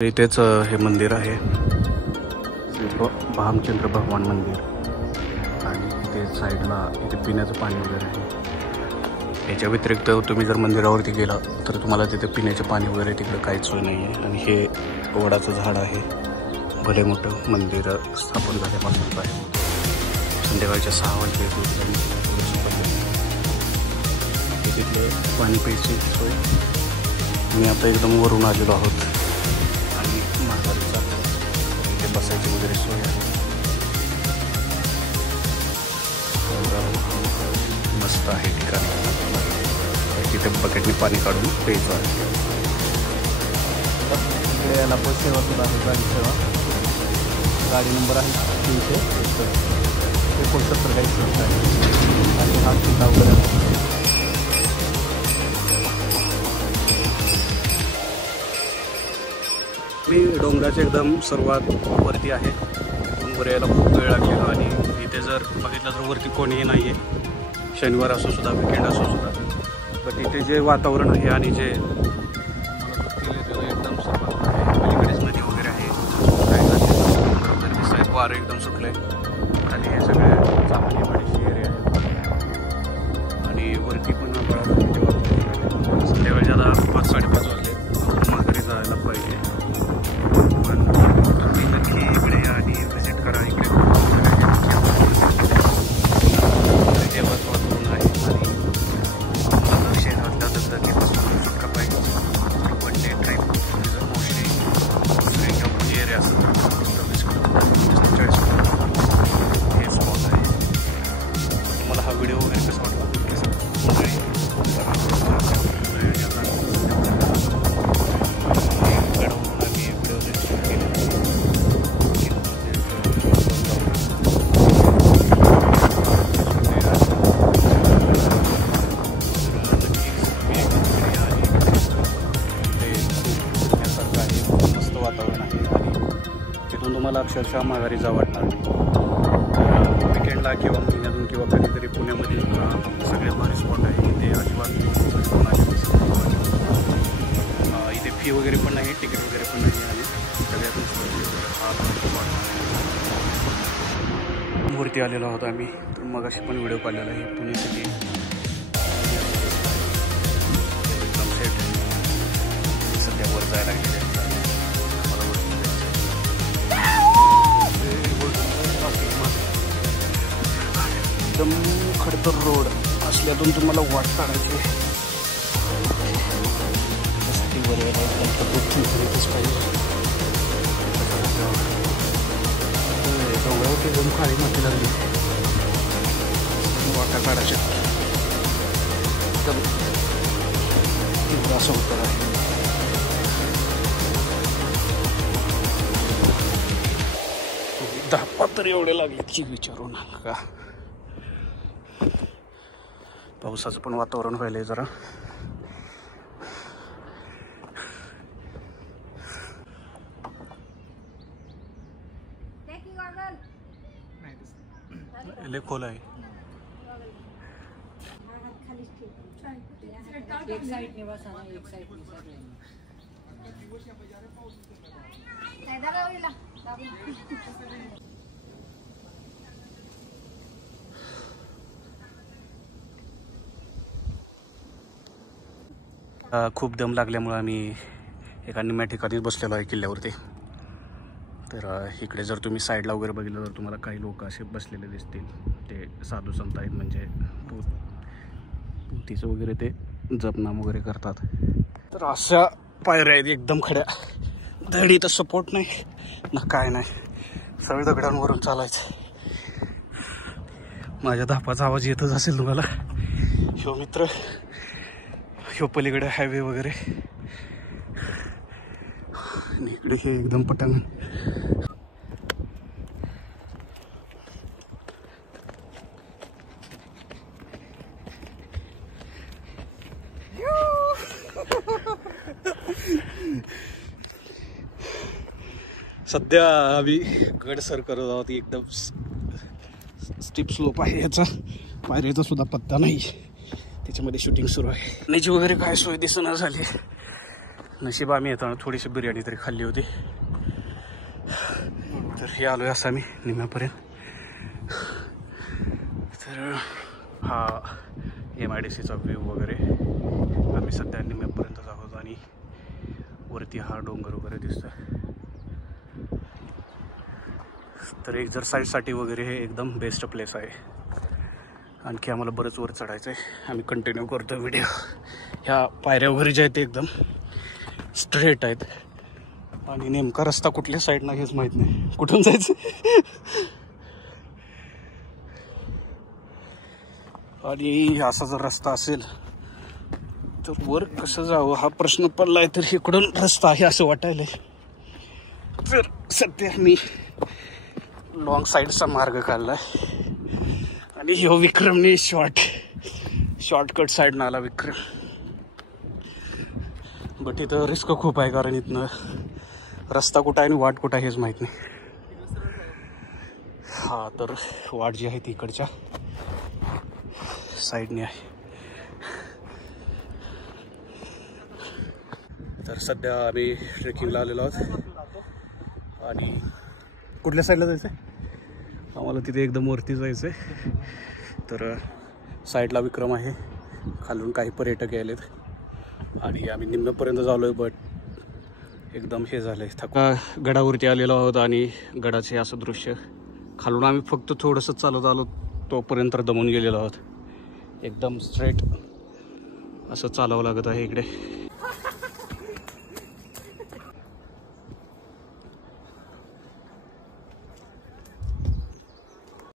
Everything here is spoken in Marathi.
इथेच हे मंदिर आहे, भामचंद्र भगवान मंदिर, आणि इथे साईडला इथे पिण्याचं पाणी वगैरे आहे. याच्या व्यतिरिक्त तुम्ही जर मंदिरावरती गेला तर तुम्हाला तिथे पिण्याचे पाणी वगैरे तिकडे काहीच सोय नाही आहे. आणि हे वडाचं झाड आहे, भले मोठं मंदिर स्थापन झाल्यापासून आहे. संध्याकाळच्या 6 वाजले तिथले पाणी प्यायची सोय. मी आता एकदम वरून आलेलो आहोत आणि माघारी चाललो. इथे बसायची वगैरे सोय आहे, मस्त आहे ठिकाण. तिथे बकेटने पाणी काढून प्यायचं आहे. याला बस सेवा सुद्धा आहे, गाडी सेवा. गाडी नंबर आहे 369 गाडी आहे. आणि हा किल्ला वगैरे आहे. मी डोंगराच्या एकदम सर्वात वरती आहे. वर यायला खूप वेळ लागलेला आणि इथे जर बघितलं तर वरती कोणीही नाही आहे. शनिवार असो सुद्धा, विकेंड असो सुद्धा, बट इथे जे वातावरण आहे आणि जे एकदम सर्वात पलीकडेच नदी वगैरे आहे, वगैरे दिसत, वारं एकदम सुटलं आहे आणि हे सगळे चांगली बडीची एरिया आहे. आणि वरती पण संध्याकाळी आता 5-5:30 वाजले, माघारी जायला पाहिजे. पण तुम्ही नक्की इकडे या आणि व्हिजिट करा. इकडे देवाचं वातावरण आहे आणि शहरातल्या दगदगीपासून सुटका पाहिजे. वन डे ट्रिप जर मोस्टली एरिया असेल तर 40 किलोमीटर हे स्पॉट आहे. तुम्हाला हा व्हिडिओ वगैरे कसा वाटला? तुम्हाला अक्षरशः माघारी जा वाटणार नाही. विकेंडला किंवा महिन्यातून किंवा कधीतरी पुण्यामध्ये सगळ्यात भारी स्पॉट आहे. इथे अजिबात इथे फी वगैरे पण नाही, तिकीट वगैरे पण नाही आणि सगळ्यातून वरती आलेलो आहोत आम्ही. तर मग अशी पण व्हिडिओ काढलेला आहे. पुणे सिटी एकदम सेट सध्या वर जायला लागलेले आहे. एकदम खडतर रोड असल्यातून तुम्हाला वाट काढायची वस्तीवर यायलाच पाहिजे. डोंगरावरती एकदम काळी माती लागली, वाटा काढायच्या एकदम तीव्र असं उत्तर आहे. धापा तर एवढे लागले की विचारू नका. पावसाचं पण वातावरण व्हायलंय जरा. लय खोल आहे. एक साइड ने बस आना, एक साइड खूप दम लागल्यामुळं आम्ही एका निम्या ठिकाणीच बसलेलो आहे किल्ल्यावरती. तर इकडे जर तुम्ही साईडला वगैरे बघितलं तर तुम्हाला काही लोक असे बसलेले दिसतील. ते साधू संत आहेत, म्हणजे पोथीचं वगैरे ते जपनाम वगैरे करतात. तर अशा पायऱ्या आहेत एकदम खड्या, धडी तर सपोर्ट नाही ना काय नाही, सगळं दगडांवरून चालायचं. माझ्या धापाचा आवाज येतच असेल तुम्हाला. ह्यो मित्र, ह्यो पलीकडे हायवे वगैरे, आणि इकडे हे एकदम पटांगण. सध्या आम्ही गड सर करत आहोत. एकदम स्टीप स्लोप आहे याचा, पायरीचा सुद्धा पत्ता नाही. त्याच्यामध्ये शूटिंग सुरू आहे. पाण्याची वगैरे काय सोय दिसणार झाली. नशीब आम्ही येताना थोडीशी बिर्याणी तरी खाल्ली होती. तर हे आलो आहे असं आम्ही निम्म्यापर्यंत. तर हा MIDCचा व्ह्यू वगैरे. आम्ही सध्या निम्म्यापर्यंतच आहोत आणि वरती हा डोंगर वगैरे दिसतोय. तर एक्झरसाईजसाठी वगैरे हे एकदम बेस्ट प्लेस आहे. आणखी आम्हाला बरंच वर चढायचं आहे. आम्ही कंटिन्यू करतो व्हिडिओ. ह्या पायऱ्या वगैरे ज्या आहेत ते एकदम स्ट्रेट आहेत आणि नेमका रस्ता कुठल्या साईडनं हेच माहीत नाही. कुठून जायचं आणि असा जर रस्ता असेल तर वर कसं जावं हा प्रश्न पडलाय. तर इकडून रस्ता आहे असं वाटायलंय. तर सध्या मी लॉंग साईडचा मार्ग काढलाय आणि ह्यो विक्रमने शॉर्टकट साईडनं आला विक्रम. बट इथं रिस्क खूप आहे कारण इथनं रस्ता कुठं आहे आणि वाट कुठं आहे हेच माहीत नाही. हा तर वाट जी आहे ती इकडच्या साईडने आहे. तर सध्या आम्ही ट्रेकिंगला आलेलो आहोत आणि कुठल्या साईडला जायचं आहे आम्हाला तिथे एकदम वरती जायचं आहे. तर साईडला विक्रम आहे, खालून काही पर्यटक यायलेत आणि आम्ही निम्म्यापर्यंत झालो आहे. बट एकदम हे झालं आहे थका. गडावरती आलेलो आहोत आणि गडाचे असं दृश्य. खालून आम्ही फक्त थोडंसं चालत आलो तोपर्यंत दमून गेलेलो आहोत. एकदम स्ट्रेट असं चालावं लागत आहे इकडे.